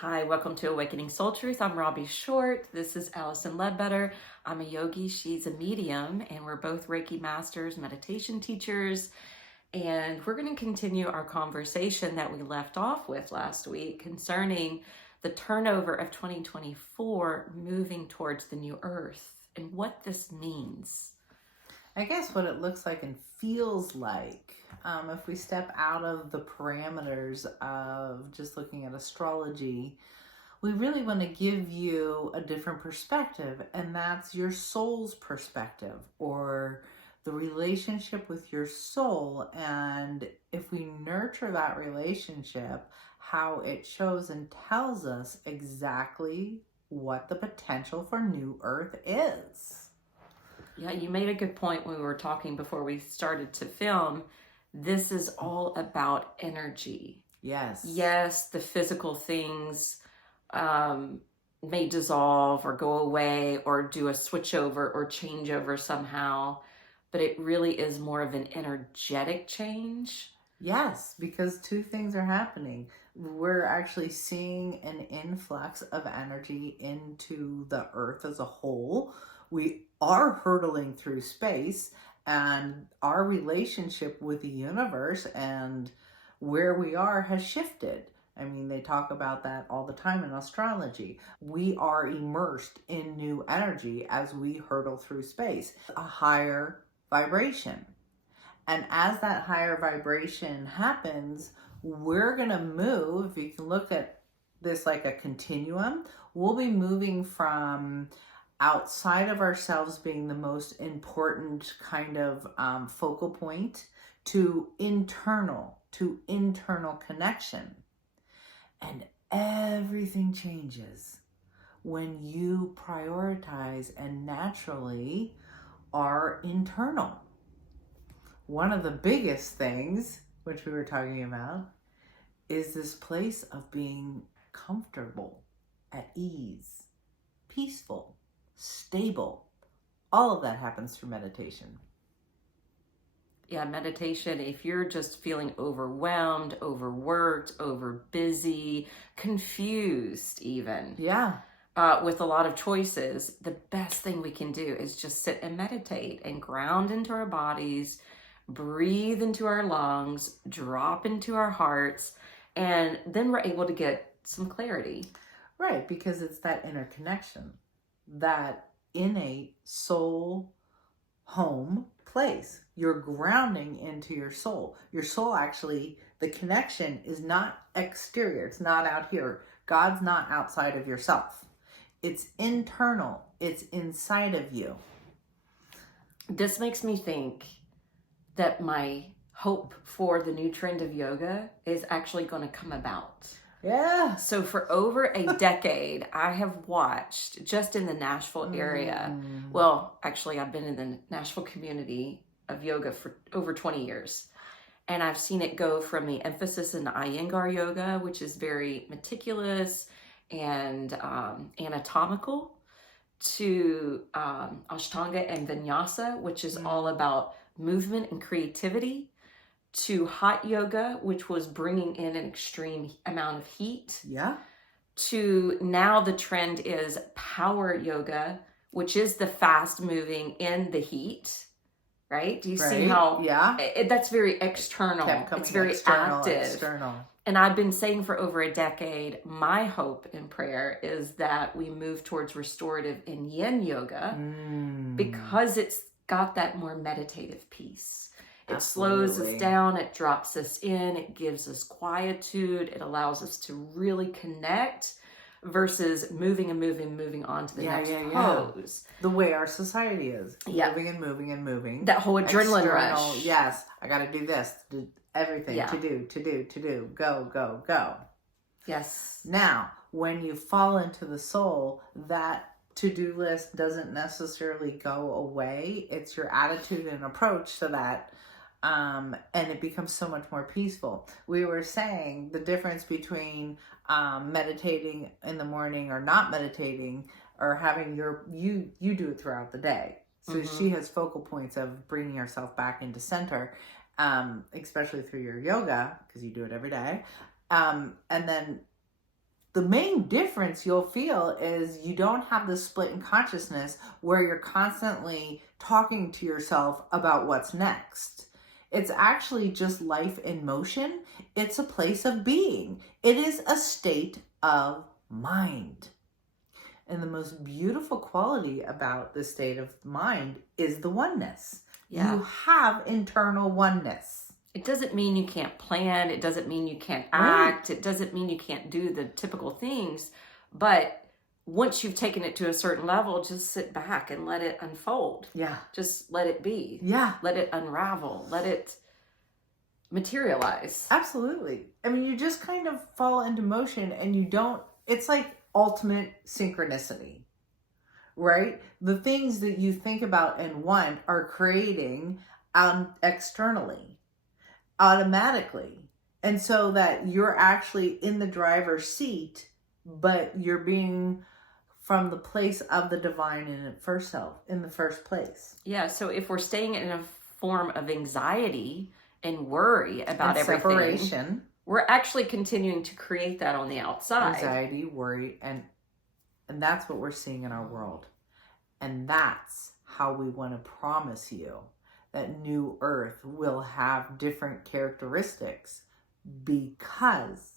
Hi, welcome to Awakening Soul Truth. I'm Robbie Short. This is Allison Ledbetter. I'm a yogi. She's a medium, and we're both Reiki masters, meditation teachers. And we're going to continue our conversation that we left off with last week concerning the turnover of 2024 moving towards the new earth and what this means. I guess what it looks like and feels like, if we step out of the parameters of just looking at astrology, we really want to give you a different perspective, and that's your soul's perspective, or the relationship with your soul. And if we nurture that relationship, how it shows and tells us exactly what the potential for New Earth is. Yeah, you made a good point when we were talking before we started to film. This is all about energy. Yes. Yes, the physical things may dissolve or go away or do a switchover or changeover somehow, but it really is more of an energetic change. Yes, because two things are happening. We're actually seeing an influx of energy into the earth as a whole. We are hurtling through space, and our relationship with the universe and where we are has shifted. I mean, they talk about that all the time in astrology. We are immersed in new energy as we hurtle through space, a higher vibration. And as that higher vibration happens, we're going to move. If you can look at this like a continuum, we'll be moving from outside of ourselves being the most important kind of focal point to internal connection. And everything changes when you prioritize and naturally are internal. One of the biggest things, which we were talking about, is this place of being comfortable, at ease, peaceful, stable. All of that happens through meditation. Yeah, meditation, if you're just feeling overwhelmed, overworked, over busy, confused even. Yeah. With a lot of choices, the best thing we can do is just sit and meditate and ground into our bodies, breathe into our lungs, drop into our hearts, and then we're able to get some clarity. Right, because it's that interconnection, that innate soul home place. You're grounding into your soul. Your soul actually, the connection is not exterior. It's not out here. God's not outside of yourself. It's internal. It's inside of you. This makes me think that my hope for the new trend of yoga is actually going to come about. Yeah. So for over a decade, I have watched just in the Nashville area. Well, actually, I've been in the Nashville community of yoga for over 20 years. And I've seen it go from the emphasis in Iyengar yoga, which is very meticulous and anatomical, to Ashtanga and Vinyasa, which is all about movement and creativity, to hot yoga, which was bringing in an extreme amount of heat. Yeah. To now the trend is power yoga, which is the fast moving in the heat. Right? Do you see how? Yeah. That's very external. It's very active. External. And I've been saying for over a decade, my hope and prayer is that we move towards restorative and yin yoga because it's got that more meditative piece. It slows us down, it drops us in, it gives us quietude, it allows us to really connect versus moving on to the next pose. The way our society is. Yeah. Moving and moving and moving. That whole adrenaline rush. Yes. I got to do this. Everything to do. Go. Yes. Now, when you fall into the soul, that to-do list doesn't necessarily go away. It's your attitude and approach to that. And it becomes so much more peaceful. We were saying the difference between meditating in the morning or not meditating, or having you do it throughout the day. So she has focal points of bringing herself back into center, especially through your yoga, because you do it every day. And then the main difference you'll feel is you don't have this split in consciousness where you're constantly talking to yourself about what's next. It's actually just life in motion. It's a place of being. It is a state of mind. And the most beautiful quality about the state of mind is the oneness. Yeah. You have internal oneness. It doesn't mean you can't plan. It doesn't mean you can't Right. act. It doesn't mean you can't do the typical things. But once you've taken it to a certain level, just sit back and let it unfold. Yeah. Just let it be. Yeah. Let it unravel. Let it materialize. Absolutely. I mean, you just kind of fall into motion and you don't, it's like ultimate synchronicity, right? The things that you think about and want are creating externally, automatically. And so that you're actually in the driver's seat, but you're being from the place of the divine in the first self, in the first place. Yeah. So if we're staying in a form of anxiety and worry about everything, separation, we're actually continuing to create that on the outside. Anxiety, worry, and that's what we're seeing in our world. And that's how we want to promise you that New Earth will have different characteristics because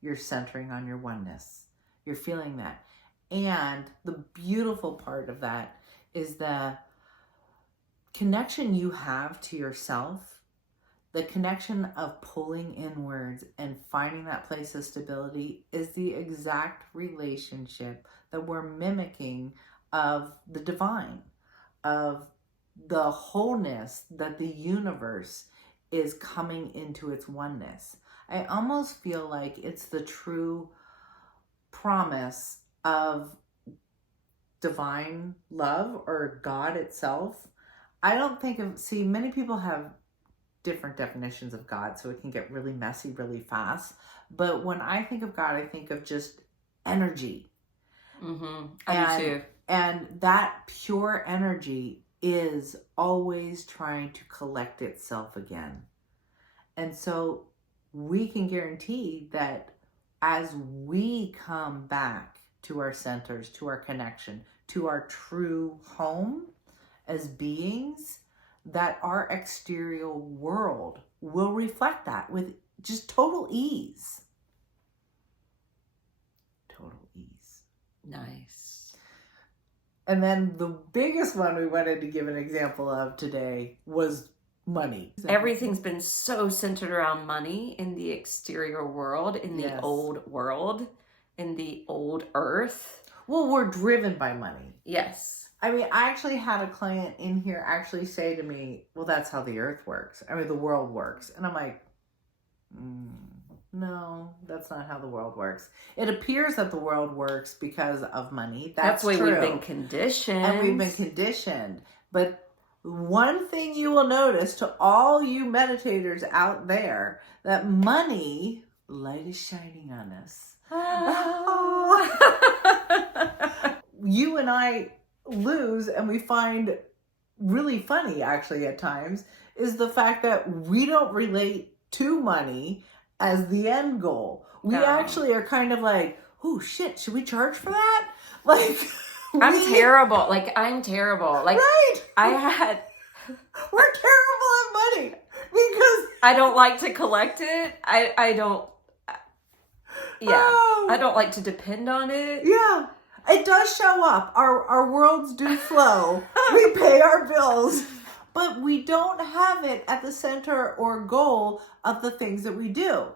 you're centering on your oneness. You're feeling that. And the beautiful part of that is the connection you have to yourself, the connection of pulling inwards and finding that place of stability is the exact relationship that we're mimicking of the divine, of the wholeness that the universe is coming into its oneness. I almost feel like it's the true promise of divine love or God itself. I don't think of, see, many people have different definitions of God, so it can get really messy really fast. But when I think of God, I think of just energy. Mm-hmm. I do too. And that pure energy is always trying to collect itself again. And so we can guarantee that as we come back to our centers, to our connection, to our true home as beings, that our exterior world will reflect that with just total ease. Total ease. Nice. And then the biggest one we wanted to give an example of today was money. Everything's been so centered around money in the exterior world, in the old world, in the old earth. Well, we're driven by money. Yes. I mean, I actually had a client in here actually say to me, well, that's how the earth works. I mean, the world works. And I'm like, no, that's not how the world works. It appears that the world works because of money. That's the way true. We've been conditioned. And we've been conditioned. But one thing you will notice to all you meditators out there, that money, light is shining on us. You and I lose, and we find really funny actually at times, is the fact that we don't relate to money as the end goal. We actually are kind of like, oh shit, should we charge for that? Like, I'm terrible. Like, right. We're terrible at money because I don't like to collect it. I don't like to depend on it. Yeah. It does show up. Our worlds do flow. We pay our bills, but we don't have it at the center or goal of the things that we do.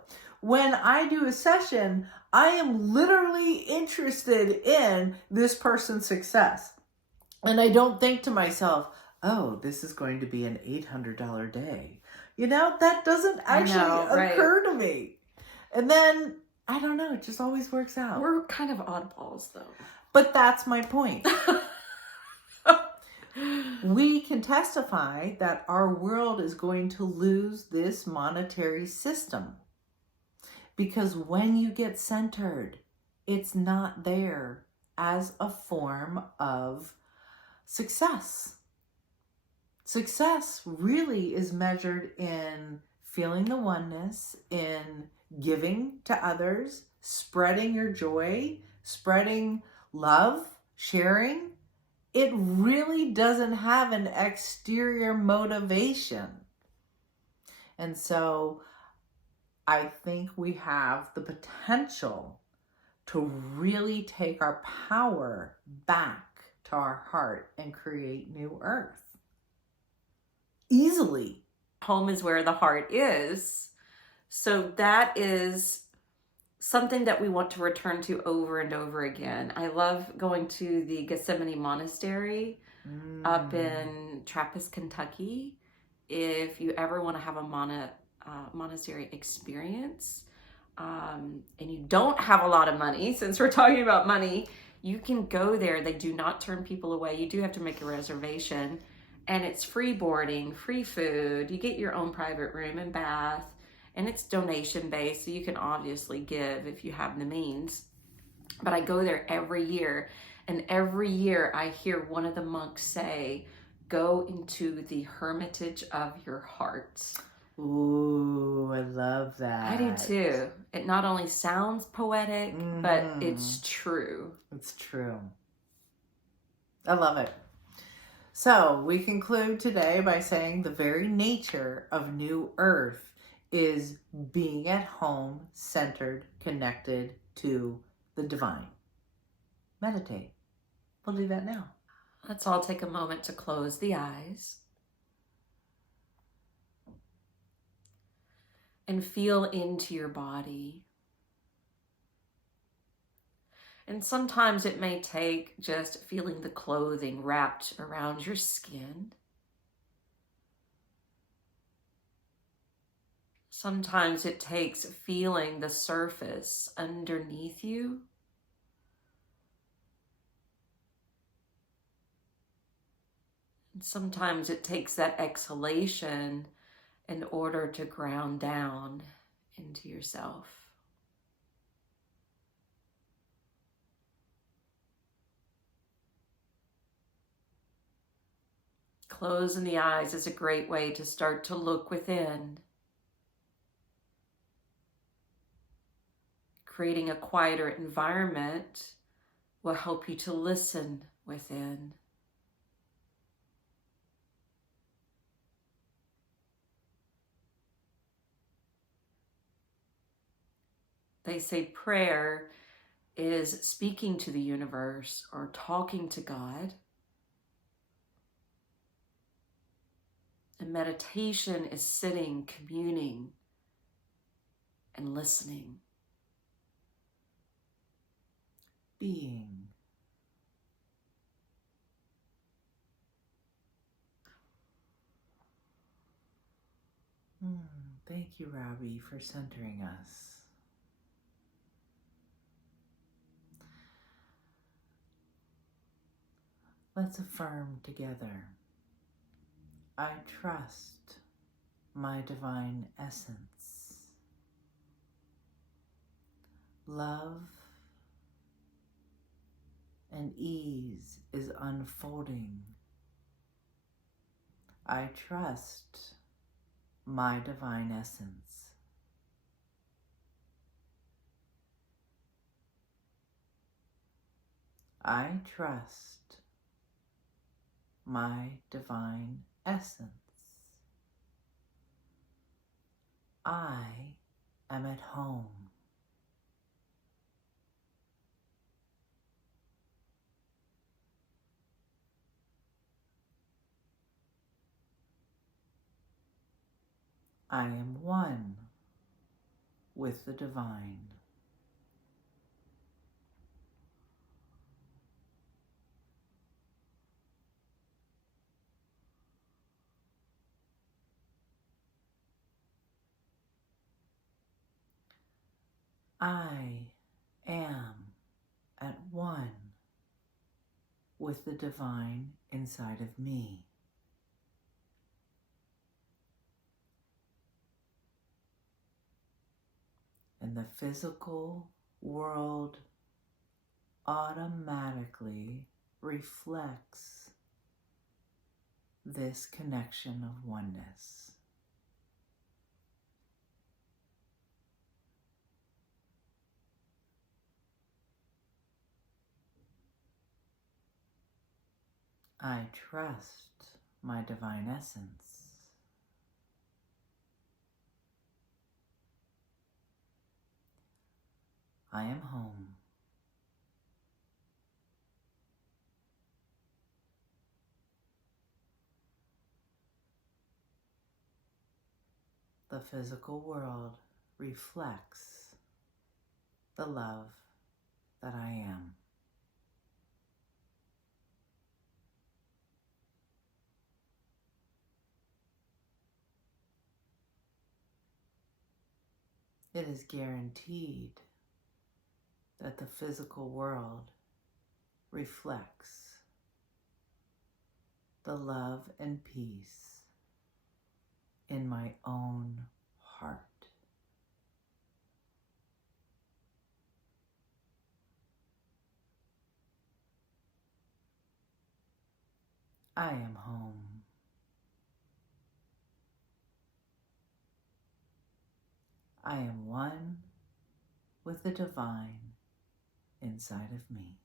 When I do a session, I am literally interested in this person's success. And I don't think to myself, oh, this is going to be an $800 day. You know, that doesn't actually occur to me. And then, I don't know, it just always works out. We're kind of oddballs, though. But that's my point. We can testify that our world is going to lose this monetary system. Because when you get centered, it's not there as a form of success. Success really is measured in feeling the oneness, in giving to others, spreading your joy, spreading love, sharing, it really doesn't have an exterior motivation. And so I think we have the potential to really take our power back to our heart and create new earth. Easily. Home is where the heart is. So that is something that we want to return to over and over again. I love going to the Gethsemane Monastery up in Trappist, Kentucky. If you ever want to have a monastery experience, and you don't have a lot of money, since we're talking about money, you can go there. They do not turn people away. You do have to make a reservation, and it's free boarding, free food. You get your own private room and bath, and it's donation based, so you can obviously give if you have the means. But I go there every year, and every year I hear one of the monks say, "Go into the hermitage of your heart." Ooh, I love that. I do too. It not only sounds poetic, but it's true. It's true. I love it. So we conclude today by saying the very nature of New Earth is being at home, centered, connected to the divine. Meditate. We'll do that now. Let's all take a moment to close the eyes and feel into your body. And sometimes it may take just feeling the clothing wrapped around your skin. Sometimes it takes feeling the surface underneath you. And sometimes it takes that exhalation in order to ground down into yourself. Closing the eyes is a great way to start to look within. Creating a quieter environment will help you to listen within. They say prayer is speaking to the universe or talking to God. And meditation is sitting, communing, and listening. Being. Thank you, Robbie, for centering us. Let's affirm together. I trust my divine essence. Love and ease is unfolding. I trust my divine essence. I trust my divine essence. I am at home. I am one with the divine. I am at one with the divine inside of me. And the physical world automatically reflects this connection of oneness. I trust my divine essence. I am home. The physical world reflects the love that I am. It is guaranteed that the physical world reflects the love and peace in my own heart. I am home. I am one with the divine inside of me.